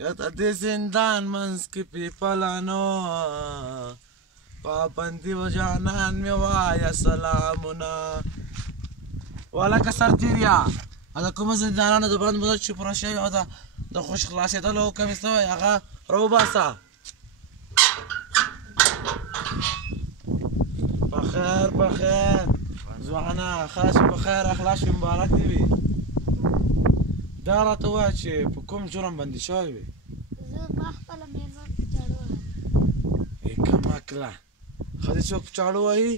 یا ته د زندان منځ کې پیپلانو پابندي و جانان مې وایه سلامونه والکه سرتېریا د کومو زندانانو د بند مدت چې پوره شوې او د خوش خلاصېدلو حکم یې سوی هغه راوباسه بخیر بخیر ځوانه خلاص په خیر اخلاص مبارک دې وي دا راته ووایه چې په کوم جرم بندي شوی وې زه ما خپله مېرمن په چاړو وهم کمه کړه ښځې څوک په چاړو وهي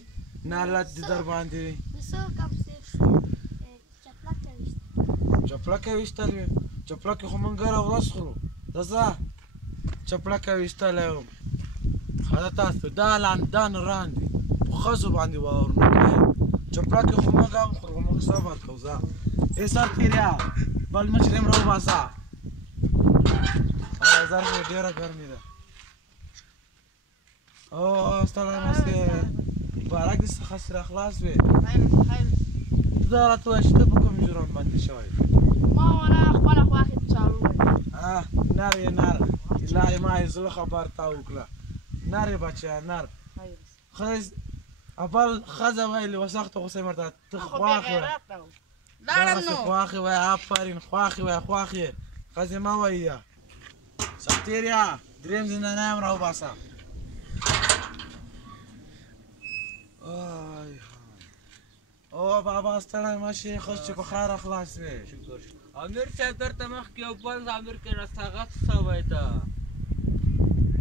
نالت دې در باندې وي نو څه وکړم چپلکه ویشتل چپلکه ویشتل وې چپلکې خو موږ ګره ورځ خورو ځه چپلکه ویشتلی وم ښه ده تاسو دا نران دي په ښځو باندې باور نه کوئ چپلکې خو موږ هم خورو موږ صبر کوو ځه ای سرتېریا بل مجرم راوباسه زر مې ډېره ګرمي ده او ستړی مستې مبارک دې څخه سره خلاص وې دا راته ووایه چې ته په کوم جرم باندې شوی ما ولا خپله خواښې په چاړو وهم نر یې نر الهي ما یې زړه خبر تا وکړه نر یې بچیه نر اول ښځه ویلې وه سخته غوسه یې ورته ته خواښ وی دغسې خواښ یې وی آفرین خواښ یې وی خواښ یې ښځې مه وایه سرتېریا درېیم زندانی هم راوباسه او بابا ستړی مه شې ښه چې په خیره خلاص وې امیر صاحب درته مخکې یو بل امیر کې رستاغت سوی ده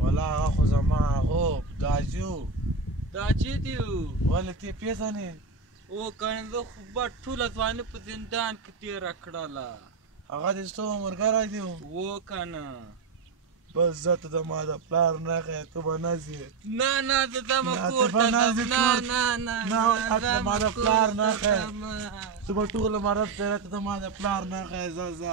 والله هغه خو زما هغو داجي و داجي دي ولې ته یې پېژنې او کنه زه خو به ټوله ځواني په زندان کې تېره کړله هغه دې څه ملګری دی و کنه بس زه ته د ما د پلار نښه یې ته به نه ځې نه نه زه ځمه کور ته نه د ما د پلار نښه یې ته به ټوله مرض تېره ته د ما د پلار نښه یې ځه